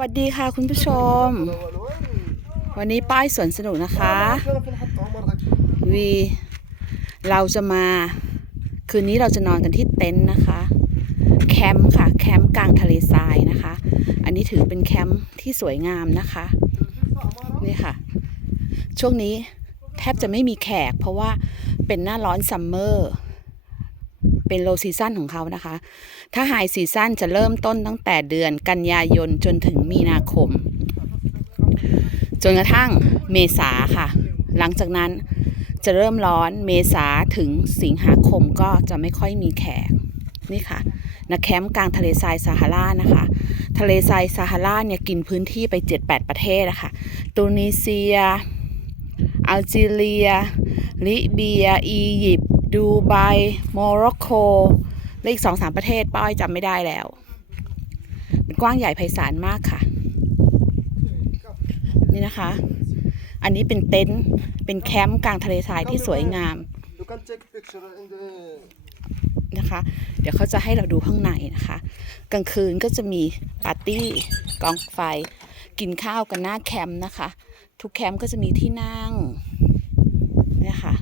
วัสดีค่ะคุณผู้ชม วันนี้ป้ายสวนสนุกนะคะ วีเราจะมา คืนนี้เราจะนอนกันที่เต็นท์นะคะ แคมป์ค่ะ แคมป์กลางทะเลทรายนะคะ อันนี้ถือเป็นแคมป์ที่สวยงามนะคะ นี่ค่ะ ช่วงนี้แทบจะไม่มีแขก เพราะว่าเป็นหน้าร้อนซัมเมอร์ เป็นโลซีซั่นของเขานะคะ ถ้าไฮซีซั่นจะเริ่มต้นตั้งแต่เดือนกันยายนจนถึงมีนาคม จนกระทั่งเมษาค่ะ หลังจากนั้นจะเริ่มร้อนเมษาถึงสิงหาคมก็จะไม่ค่อยมีแขกนี่ค่ะนะแคมป์กลางทะเลทรายซาฮารานะคะ ทะเลทรายซาฮาราเนี่ยกินพื้นที่ไป 7-8 ประเทศอะคะตูนิเซียอัลจีเรีย ลิเบีย อียิปต์ ดูไบโมร็อกโกและอีกสองสามประเทศป้าอ้อยจำไม่ได้แล้ว มันกว้างใหญ่ไพศาลมากค่ะ นี่นะคะ อันนี้เป็นเต็นท์เป็นแคมป์กลางทะเลทรายที่สวยงามนะคะ เดี๋ยวเขาจะให้เราดูข้างในนะคะ กลางคืนก็จะมีปาร์ตี้กองไฟ กินข้าวกันหน้าแคมป์นะคะ ทุกแคมป์ก็จะมีที่นั่งเนี่ยค่ะ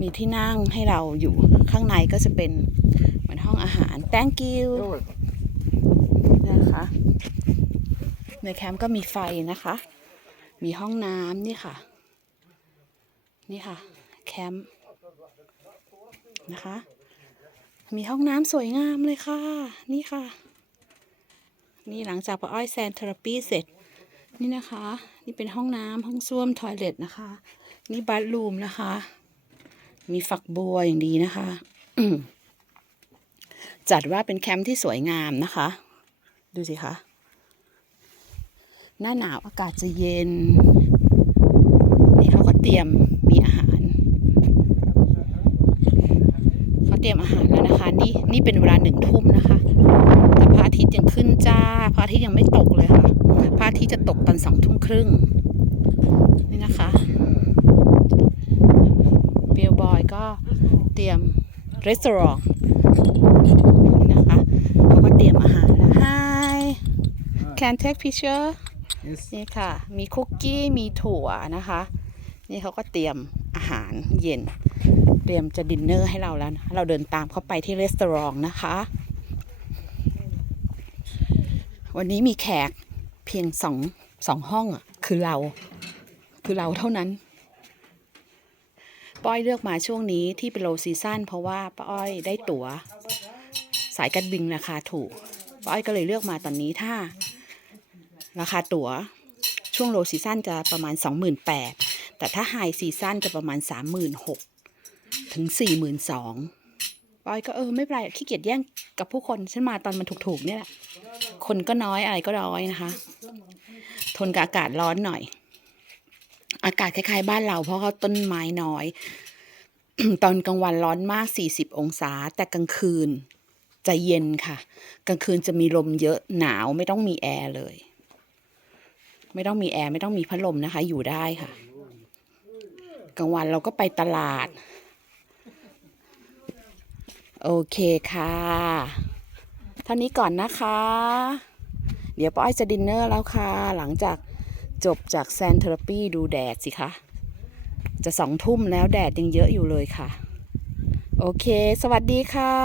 มีที่นั่งให้เราอยู่ข้างในก็จะเป็นเหมือนห้องอาหาร thank you นะคะ ในแคมป์ก็มีไฟนะคะ มีห้องน้ำนี่ค่ะ นี่ค่ะ แคมป์นะคะ มีห้องน้ำสวยงามเลยค่ะ นี่ค่ะ นี่หลังจากป้าอ้อยแซนเทอราปีเสร็จนี่นะคะ นี่เป็นห้องน้ำห้องส้วมทอยเลทนะคะ นี่บัตรูมนะคะ มีฝักบัวอย่างดีนะคะ จัดว่าเป็นแคมป์ที่สวยงามนะคะ ดูสิคะหน้าหนาวอากาศจะเย็น นี่เขาก็เตรียมมีอาหารเขาเตรียมอาหารแล้วนะคะ นี่นี่เป็นเวลาหนึ่งทุ่มนะคะ แต่พระอาทิตย์ยังขึ้นจ้าพระอาทิตย์ยังไม่ตกเลยค่ะพระอาทิตย์จะตกตอนสองทุ่มครึ่งนี่นะคะ เบลบอยก็เตรียมรีสอร์ทนี่นะคะเขาก็เตรียมอาหารแล้ว Hi can take picture Yes. นี่ค่ะ มีคุกกี้มีถั่วนะคะ นี่เขาก็เตรียมอาหารเย็น เตรียมจะดินเนอร์ให้เราแล้วนะเราเดินตามเขาไปที่รีสอร์ทนะคะ วันนี้มีแขกเพียงสองสองห้องอะคือเรา คือเราเท่านั้น ป้าอ้อยเลือกมาช่วงนี้ที่เป็นโลซีซั่นเพราะว่าป้าอ้อยได้ตั๋ว สายการบินราคาถูกป้าอ้อยก็เลยเลือกมาตอนนี้ถ้า ราคาตั๋วช่วงโลซีซั่นจะประมาณ 28,000แต่ถ้าไฮซีซั่นจะประมาณ 36,000ถึง 42,000ป้อยก็เออไม่เป็นไรขี้เกียจแย่งกับผู้คนฉันมาตอนมันถูกๆเนี่ยแหละคนก็น้อยอะไรก็น้อยนะคะ ทนกับอากาศร้อนหน่อย อากาศคล้ายๆบ้านเรา เพราะเขาต้นไม้น้อย ตอนกลางวันร้อนมาก 40 องศา แต่กลางคืนจะเย็นค่ะ กลางคืนจะมีลมเยอะหนาวไม่ต้องมีแอร์เลย ไม่ต้องมีแอร์ไม่ต้องมีพัดลมนะคะ อยู่ได้ค่ะ กลางวันเราก็ไปตลาด โอเคค่ะ เท่านี้ก่อนนะคะ เดี๋ยวป้าอ้อยจะดินเนอร์แล้วค่ะ หลังจาก จบจากแซนเทอร์ปีดูแดดสิคะ จะสองทุ่มแล้วแดดยังเยอะอยู่เลยค่ะ โอเค สวัสดีค่ะ